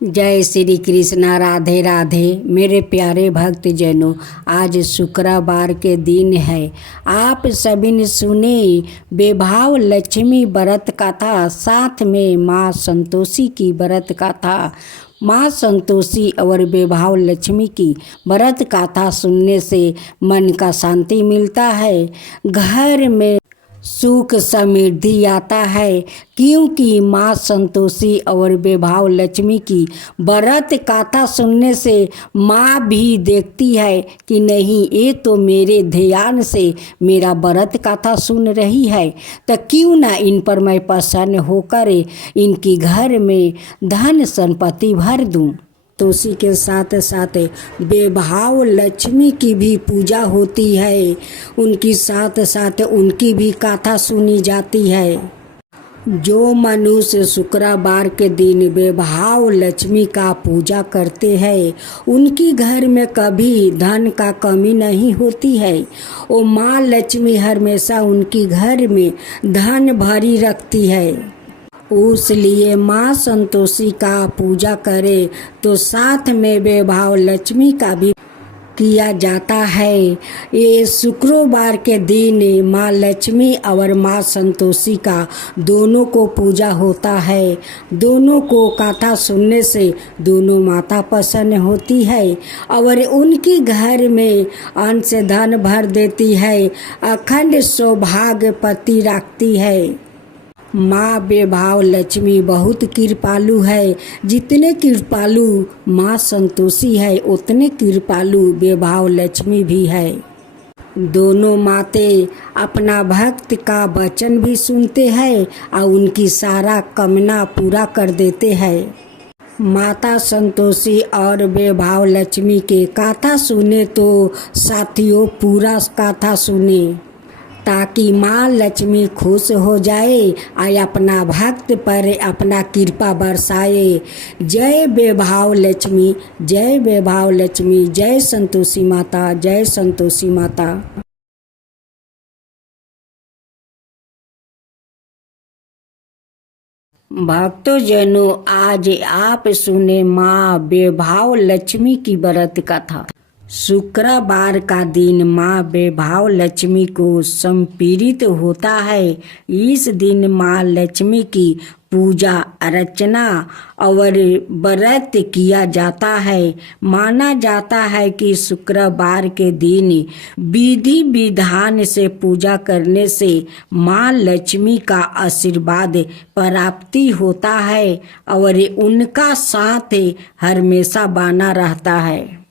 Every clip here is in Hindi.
जय श्री कृष्णा। राधे राधे। मेरे प्यारे भक्त जनों, आज शुक्रवार के दिन है। आप सभी ने सुने बेभाव लक्ष्मी व्रत कथा, साथ में माँ संतोषी की व्रत कथा। माँ संतोषी और बेभाव लक्ष्मी की व्रत कथा सुनने से मन का शांति मिलता है, घर में सुख समृद्धि आता है। क्योंकि माँ संतोषी और बेभाव लक्ष्मी की व्रत कथा सुनने से माँ भी देखती है कि नहीं, ये तो मेरे ध्यान से मेरा व्रत कथा सुन रही है, तो क्यों ना इन पर मैं प्रसन्न होकर इनकी घर में धन संपत्ति भर दूं। तो उसी के साथ साथ बेभाव लक्ष्मी की भी पूजा होती है, उनकी साथ साथ उनकी भी कथा सुनी जाती है। जो मनुष्य शुक्रवार के दिन बेभाव लक्ष्मी का पूजा करते हैं, उनकी घर में कभी धन का कमी नहीं होती है। वो माँ लक्ष्मी हमेशा उनकी घर में धन भरी रखती है। उसलिए माँ संतोषी का पूजा करे तो साथ में बेभाव लक्ष्मी का भी किया जाता है। ये शुक्रवार के दिन माँ लक्ष्मी और माँ संतोषी का दोनों को पूजा होता है। दोनों को कथा सुनने से दोनों माता प्रसन्न होती है और उनकी घर में अन्न से धन भर देती है, अखंड सौभाग्य पति रखती है। माँ बेभाव लक्ष्मी बहुत कृपालु है। जितने कृपालु माँ संतोषी है, उतने कृपालु बेभाव लक्ष्मी भी है। दोनों माते अपना भक्त का वचन भी सुनते हैं और उनकी सारा कामना पूरा कर देते हैं। माता संतोषी और बेभाव लक्ष्मी के कथा सुने तो साथियों पूरा कथा सुने, ताकि माँ लक्ष्मी खुश हो जाए और अपना भक्त पर अपना कृपा बरसाए। जय बेभाव लक्ष्मी, जय बेभाव लक्ष्मी, जय संतोषी माता, जय संतोषी माता। भक्तजनों, आज आप सुने माँ बेभाव लक्ष्मी की व्रत कथा। शुक्रवार का दिन माँ बेभाव लक्ष्मी को समर्पित होता है। इस दिन माँ लक्ष्मी की पूजा अर्चना और व्रत किया जाता है। माना जाता है कि शुक्रवार के दिन विधि विधान से पूजा करने से माँ लक्ष्मी का आशीर्वाद प्राप्ति होता है और उनका साथ हमेशा बना रहता है।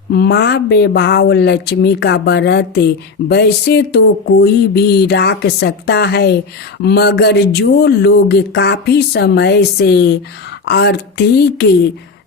माँ बेभाव लक्ष्मी का व्रत वैसे तो कोई भी रख सकता है, मगर जो लोग काफी समय से आर्थिक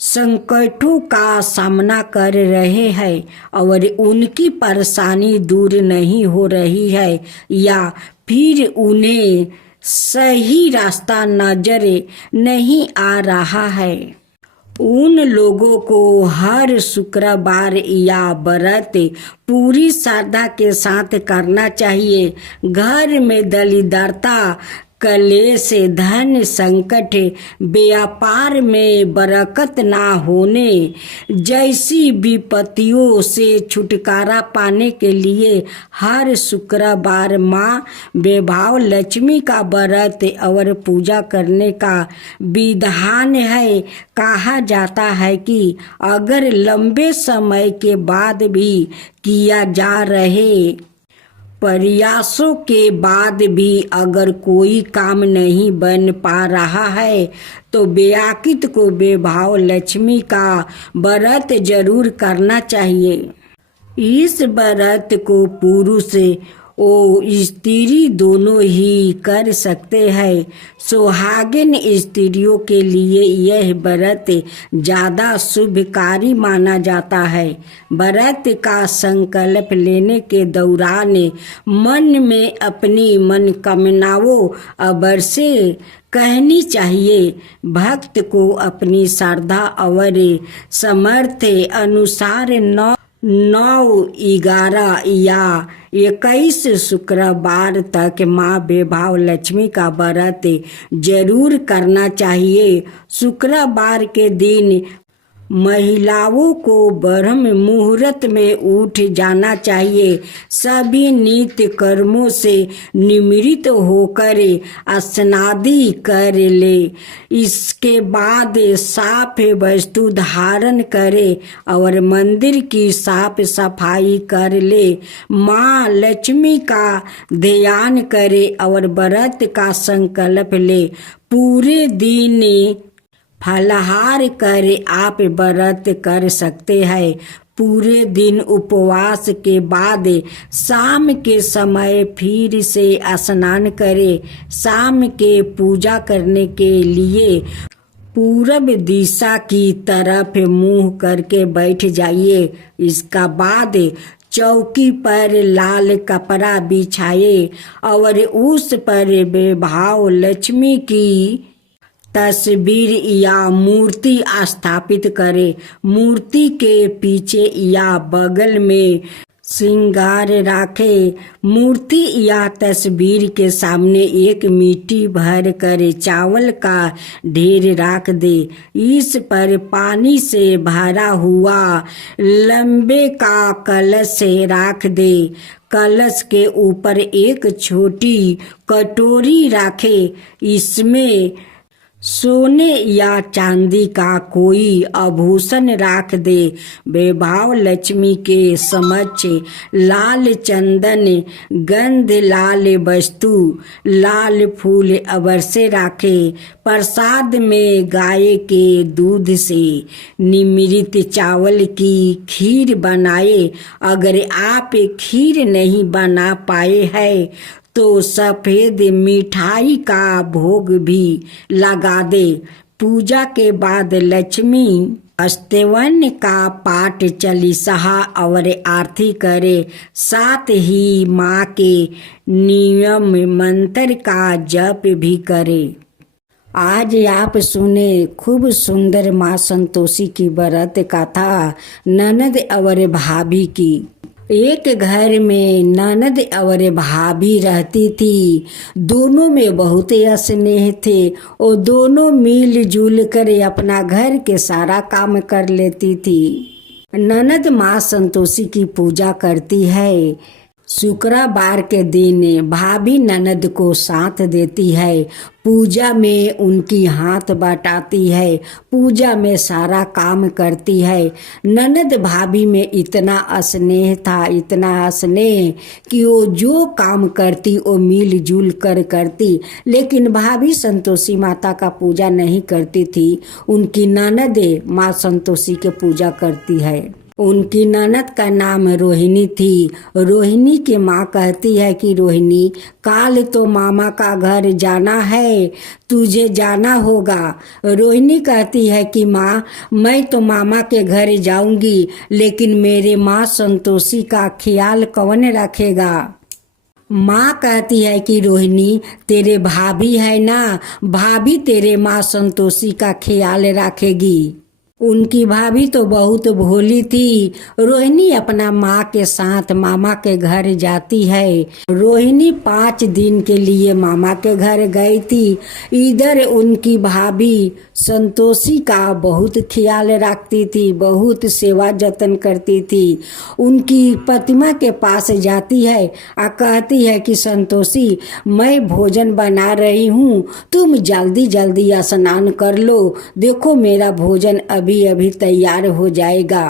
संकटों का सामना कर रहे हैं और उनकी परेशानी दूर नहीं हो रही है, या फिर उन्हें सही रास्ता नजर नहीं आ रहा है, उन लोगों को हर शुक्रवार या व्रत पूरी श्रद्धा के साथ करना चाहिए। घर में दरिद्रता, कलेश, धन संकट, व्यापार में बरकत ना होने जैसी विपत्तियों से छुटकारा पाने के लिए हर शुक्रवार माँ बेभाव लक्ष्मी का व्रत और पूजा करने का विधान है। कहा जाता है कि अगर लंबे समय के बाद भी किया जा रहे प्रयासों के बाद भी अगर कोई काम नहीं बन पा रहा है, तो व्याकित को बेभाव लक्ष्मी का व्रत जरूर करना चाहिए। इस व्रत को पुरुष और स्त्री दोनों ही कर सकते हैं। सुहागिन स्त्रियों के लिए यह व्रत ज्यादा शुभकारी माना जाता है। व्रत का संकल्प लेने के दौरान मन में अपनी मनोकामनाओं अवश्य कहनी चाहिए। भक्त को अपनी श्रद्धा और सामर्थ्य अनुसार 9, 11 या 21 शुक्रवार तक माँ बेभाव लक्ष्मी का व्रत जरूर करना चाहिए। शुक्रवार के दिन महिलाओं को ब्रह्म मुहूर्त में उठ जाना चाहिए। सभी नित्य कर्मों से निवृत्त होकर स्नादि कर ले। इसके बाद साफ वस्तु धारण करे और मंदिर की साफ सफाई कर ले। माँ लक्ष्मी का ध्यान करे और व्रत का संकल्प ले। पूरे दिन फलाहार कर आप व्रत कर सकते हैं। पूरे दिन उपवास के बाद शाम के समय फिर से स्नान करें। शाम के पूजा करने के लिए पूरब दिशा की तरफ मुंह करके बैठ जाइए। इसका बाद चौकी पर लाल कपड़ा बिछाए और उस पर बेभाव लक्ष्मी की तस्वीर या मूर्ति स्थापित करें। मूर्ति के पीछे या बगल में श्रृंगार रखे। मूर्ति या तस्वीर के सामने एक मिट्टी भर कर चावल का ढेर रख दे। इस पर पानी से भरा हुआ लंबे का कलश रख दे। कलश के ऊपर एक छोटी कटोरी रखे। इसमें सोने या चांदी का कोई आभूषण रख दे। बेभाव लक्ष्मी के समक्ष लाल चंदन, गंध लाल वस्तु, लाल फूल अवश्य रखे। प्रसाद में गाय के दूध से निर्मित चावल की खीर बनाए। अगर आप खीर नहीं बना पाए हैं तो सफेद मिठाई का भोग भी लगा दे। पूजा के बाद लक्ष्मी स्तवन का पाठ, चालीसा और आरती करे। साथ ही माँ के नियम मंत्र का जप भी करे। आज आप सुने खूब सुंदर माँ संतोषी की व्रत कथा ननद और भाभी की। एक घर में ननद और भाभी रहती थी। दोनों में बहुत स्नेह थे और दोनों मिलजुल कर अपना घर के सारा काम कर लेती थी। ननद माँ संतोषी की पूजा करती है। शुक्रवार के दिन भाभी ननद को साथ देती है। पूजा में उनकी हाथ बटाती है। पूजा में सारा काम करती है। ननद भाभी में इतना स्नेह था, इतना स्नेह कि वो जो काम करती वो मिलजुल कर करती। लेकिन भाभी संतोषी माता का पूजा नहीं करती थी। उनकी ननद माँ संतोषी की पूजा करती है। उनकी ननद का नाम रोहिणी थी। रोहिणी की माँ कहती है कि रोहिणी, काल तो मामा का घर जाना है, तुझे जाना होगा। रोहिणी कहती है कि माँ, मैं तो मामा के घर जाऊंगी, लेकिन मेरे माँ संतोषी का ख्याल कौन रखेगा। माँ कहती है कि रोहिणी, तेरे भाभी है ना, भाभी तेरे माँ संतोषी का ख्याल रखेगी। उनकी भाभी तो बहुत भोली थी। रोहिणी अपना माँ के साथ मामा के घर जाती है। रोहिणी 5 दिन के लिए मामा के घर गई थी। इधर उनकी भाभी संतोषी का बहुत ख्याल रखती थी, बहुत सेवा जतन करती थी। उनकी प्रतिमा के पास जाती है और कहती है कि संतोषी, मैं भोजन बना रही हूँ, तुम जल्दी जल्दी स्नान कर लो, देखो मेरा भोजन अभी अभी तैयार हो जाएगा।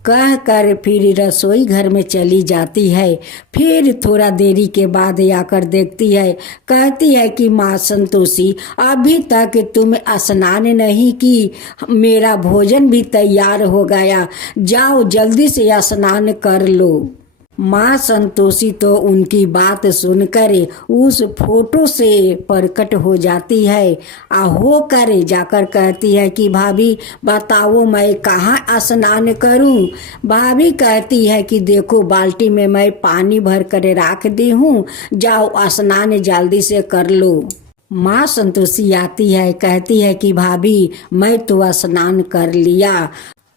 कह कर फिर रसोई घर में चली जाती है। फिर थोड़ा देरी के बाद आकर देखती है। कहती है कि माँ संतोषी, अभी तक तुम स्नान नहीं की, मेरा भोजन भी तैयार हो गया, जाओ जल्दी से स्नान कर लो। माँ संतोषी तो उनकी बात सुनकर उस फोटो से प्रकट हो जाती है। होकर जाकर कहती है कि भाभी बताओ मैं कहाँ स्नान करूं। भाभी कहती है कि देखो बाल्टी में मैं पानी भर कर रख दी हूँ, जाओ स्नान जल्दी से कर लो। माँ संतोषी आती है, कहती है कि भाभी मैं तो स्नान कर लिया,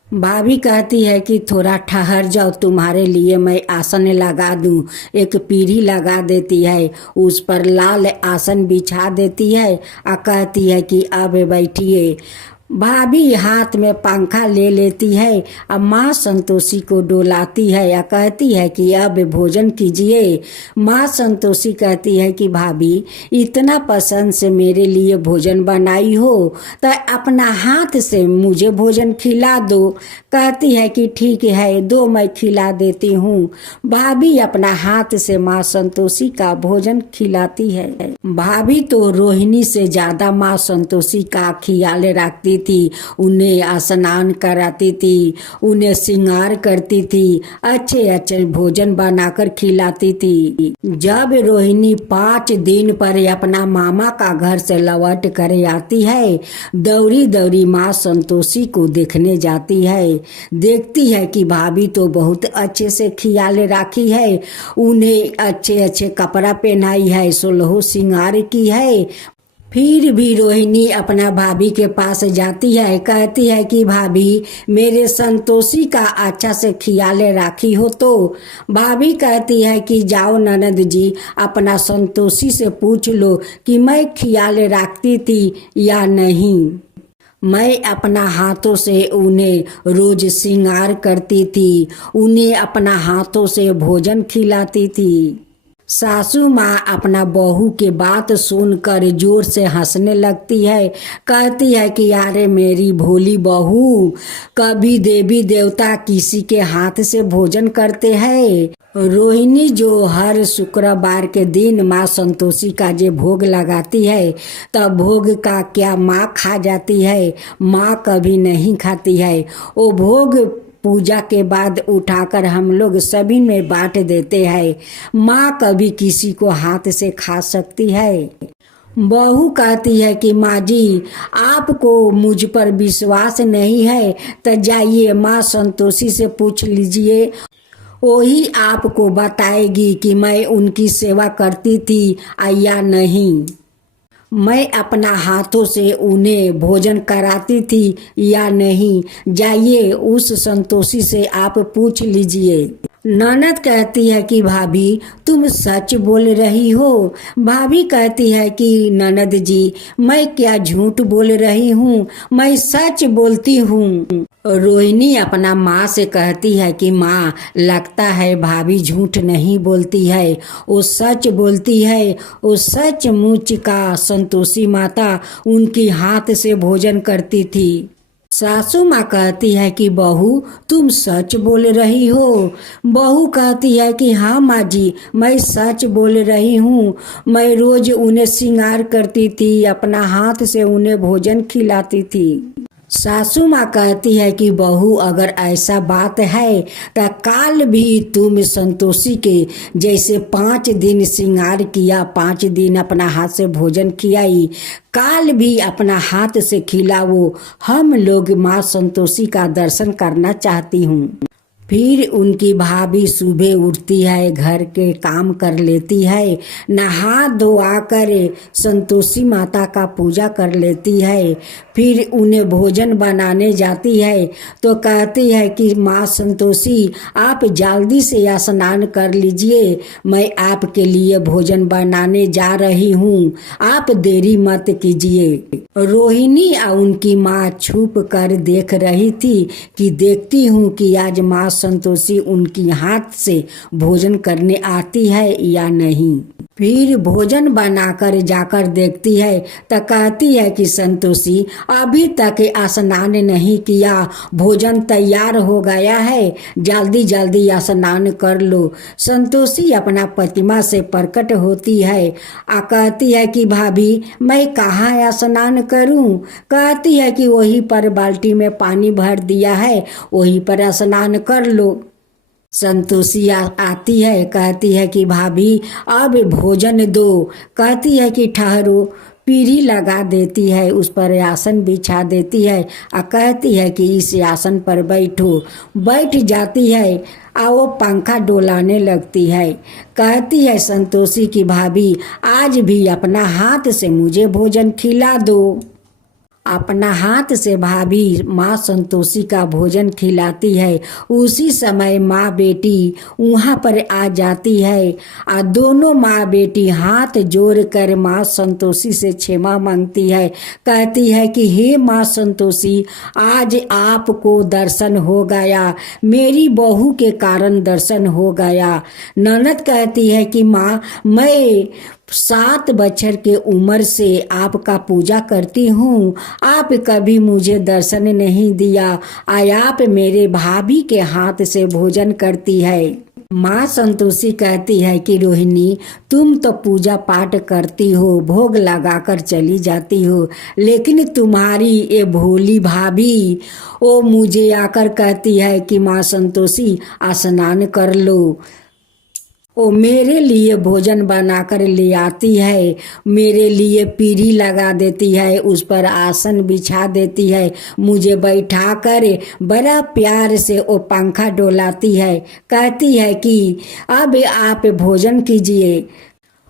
भाभी कहती है कि थोड़ा ठहर जाओ, तुम्हारे लिए मैं आसन लगा दूं। एक पीढ़ी लगा देती है, उस पर लाल आसन बिछा देती है और कहती है कि अब बैठिए। भाभी हाथ में पंखा ले लेती है और माँ संतोषी को डोलाती है या कहती है कि अब भोजन कीजिए। माँ संतोषी कहती है कि भाभी इतना पसंद से मेरे लिए भोजन बनाई हो तो अपना हाथ से मुझे भोजन खिला दो। कहती है कि ठीक है, दो मैं खिला देती हूँ। भाभी अपना हाथ से माँ संतोषी का भोजन खिलाती है। भाभी तो रोहिणी से ज्यादा माँ संतोषी का ख्याल रखती थी, उन्हें स्नान कराती थी, उन्हें श्रृंगार करती थी, अच्छे अच्छे भोजन बनाकर खिलाती थी। जब रोहिणी 5 दिन पर अपना मामा का घर से लौट कर आती है, दौड़ी दौड़ी माँ संतोषी को देखने जाती है। देखती है कि भाभी तो बहुत अच्छे से ख्याल राखी है, उन्हें अच्छे अच्छे कपड़ा पहनाई है, 16 श्रृंगार की है। फिर भी रोहिणी अपना भाभी के पास जाती है, कहती है कि भाभी मेरे संतोषी का अच्छा से ख्याल राखी हो तो। भाभी कहती है कि जाओ ननद जी, अपना संतोषी से पूछ लो कि मैं ख्याल रखती थी या नहीं। मैं अपना हाथों से उन्हें रोज श्रृंगार करती थी, उन्हें अपना हाथों से भोजन खिलाती थी। सासू माँ अपना बहू के बात सुनकर जोर से हंसने लगती है, कहती है कि यारे मेरी भोली बहू, कभी देवी देवता किसी के हाथ से भोजन करते हैं। रोहिणी जो हर शुक्रवार के दिन माँ संतोषी का जे भोग लगाती है, तब भोग का क्या माँ खा जाती है? माँ कभी नहीं खाती है। वो भोग पूजा के बाद उठाकर हम लोग सभी में बांट देते हैं। माँ कभी किसी को हाथ से खा सकती है? बहू कहती है कि माँ जी, आपको मुझ पर विश्वास नहीं है तो जाइए माँ संतोषी से पूछ लीजिए, वही आपको बताएगी कि मैं उनकी सेवा करती थी या नहीं, मैं अपना हाथों से उन्हें भोजन कराती थी या नहीं। जाइए उस संतोषी से आप पूछ लीजिए। ननद कहती है कि भाभी तुम सच बोल रही हो। भाभी कहती है कि ननद जी, मैं क्या झूठ बोल रही हूँ, मैं सच बोलती हूँ। रोहिणी अपना माँ से कहती है कि माँ, लगता है भाभी झूठ नहीं बोलती है, वो सच बोलती है। वो सचमुच का संतोषी माता उनकी हाथ से भोजन करती थी। सासू माँ कहती है कि बहू तुम सच बोल रही हो। बहू कहती है कि हाँ माँ जी, मैं सच बोल रही हूँ, मैं रोज उन्हें श्रृंगार करती थी, अपना हाथ से उन्हें भोजन खिलाती थी। सासू माँ कहती है कि बहू अगर ऐसा बात है तो काल भी तुम संतोषी के जैसे 5 दिन श्रृंगार किया, 5 दिन अपना हाथ से भोजन खिलाई, काल भी अपना हाथ से खिलाओ। हम लोग माँ संतोषी का दर्शन करना चाहती हूँ। फिर उनकी भाभी सुबह उठती है, घर के काम कर लेती है, नहा धोआ कर संतोषी माता का पूजा कर लेती है। फिर उन्हें भोजन बनाने जाती है तो कहती है कि माँ संतोषी, आप जल्दी से स्नान कर लीजिए, मैं आपके लिए भोजन बनाने जा रही हूँ, आप देरी मत कीजिए। रोहिणी और उनकी माँ छुप कर देख रही थी कि देखती हूँ कि आज माँ संतोषी उनकी हाथ से भोजन करने आती है या नहीं। फिर भोजन बनाकर जाकर देखती है तो कहती है कि संतोषी अभी तक स्नान नहीं किया, भोजन तैयार हो गया है, जल्दी जल्दी स्नान कर लो। संतोषी अपना प्रतिमा से प्रकट होती है और कहती है कि भाभी मैं कहाँ स्नान करूं? कहती है कि वहीं पर बाल्टी में पानी भर दिया है, वहीं पर स्नान कर लो। संतोषी आती है, कहती है कि भाभी अब भोजन दो। कहती है कि ठहरो, पीढ़ी लगा देती है, उस पर आसन बिछा देती है और कहती है कि इस आसन पर बैठो। बैठ जाती है और वो पंखा डोलाने लगती है। कहती है संतोषी की भाभी आज भी अपना हाथ से मुझे भोजन खिला दो। अपना हाथ से भाभी माँ संतोषी का भोजन खिलाती है। उसी समय माँ बेटी वहाँ पर आ जाती है और दोनों माँ बेटी हाथ जोड़कर माँ संतोषी से क्षमा मांगती है। कहती है कि हे माँ संतोषी, आज आपको दर्शन हो गया, मेरी बहू के कारण दर्शन हो गया। ननद कहती है कि माँ, मैं 7 बछर के उम्र से आपका पूजा करती हूँ, आप कभी मुझे दर्शन नहीं दिया, आप मेरे भाभी के हाथ से भोजन करती है। माँ संतोषी कहती है कि रोहिणी, तुम तो पूजा पाठ करती हो, भोग लगाकर चली जाती हो, लेकिन तुम्हारी ये भोली भाभी वो मुझे आकर कहती है कि माँ संतोषी स्नान कर लो। वो मेरे लिए भोजन बनाकर ले आती है, मेरे लिए पीढ़ी लगा देती है, उस पर आसन बिछा देती है, मुझे बैठा कर बड़ा प्यार से वो पंखा डोलाती है। कहती है कि अब आप भोजन कीजिए।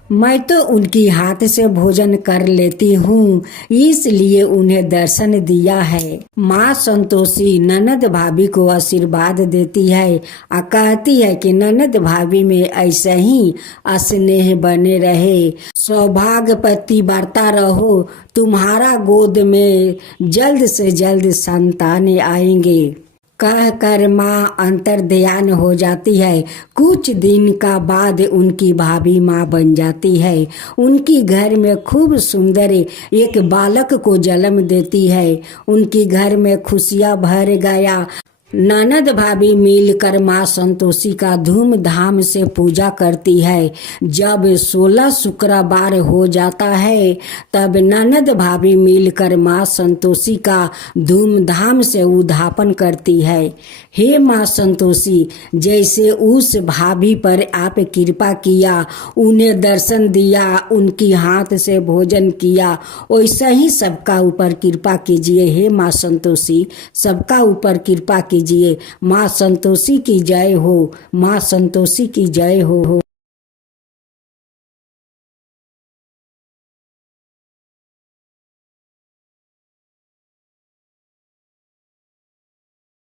मैं तो उनकी हाथ से भोजन कर लेती हूँ, इसलिए उन्हें दर्शन दिया है। माँ संतोषी ननद भाभी को आशीर्वाद देती है और कहती है कि ननद भाभी में ऐसे ही स्नेह बने रहे, सौभाग्यवती बढ़ता रहो, तुम्हारा गोद में जल्द से जल्द संतान आएंगे। कह कर माँ अंतर्ध्यान हो जाती है। कुछ दिन का बाद उनकी भाभी माँ बन जाती है। उनकी घर में खूब सुंदर एक बालक को जन्म देती है। उनकी घर में खुशियाँ भर गया। ननद भाभी मिलकर माँ संतोषी का धूमधाम से पूजा करती है। जब 16 शुक्रवार हो जाता है तब ननद भाभी मिलकर माँ संतोषी का धूमधाम से उद्यापन करती है। हे माँ संतोषी, जैसे उस भाभी पर आप कृपा किया, उन्हें दर्शन दिया, उनकी हाथ से भोजन किया, वैसा ही सबका ऊपर कृपा कीजिए। हे माँ संतोषी, सबका ऊपर कृपा कीजिए। माँ संतोषी की जय हो, माँ संतोषी की जय हो।